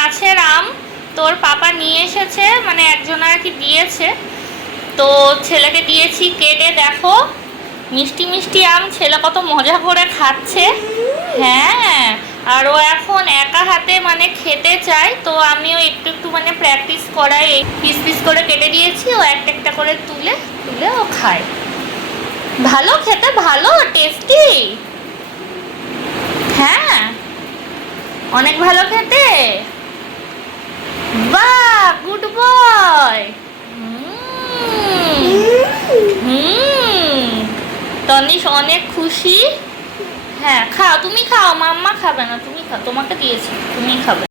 গাছের আম তোর পাপা নিয়ে এসেছে, মানে একজন আর কি দিয়েছে, তো ছেলেকে দিয়েছি কেটে। দেখো মিষ্টি মিষ্টি আম, ছেলে কত মজা করে খাচ্ছে। হ্যাঁ, আর ও এখন একা হাতে মানে খেতে চায়, তো আমিও একটু একটু মানে প্র্যাকটিস করাই, এই পিস পিস করে কেটে দিয়েছি, ও একটা একটা করে তুলে তুলে ও খায়। ভালো খেতে, ভালো টেস্টি। হ্যাঁ, অনেক ভালো খেতে। বাহ, গুড বয়। তনিশ অনেক খুশি। হ্যাঁ খাও, তুমি খাও, মাম্মা খাবে না, তুমি খাও, তোমাকে দিয়েছি, তুমি খাবে।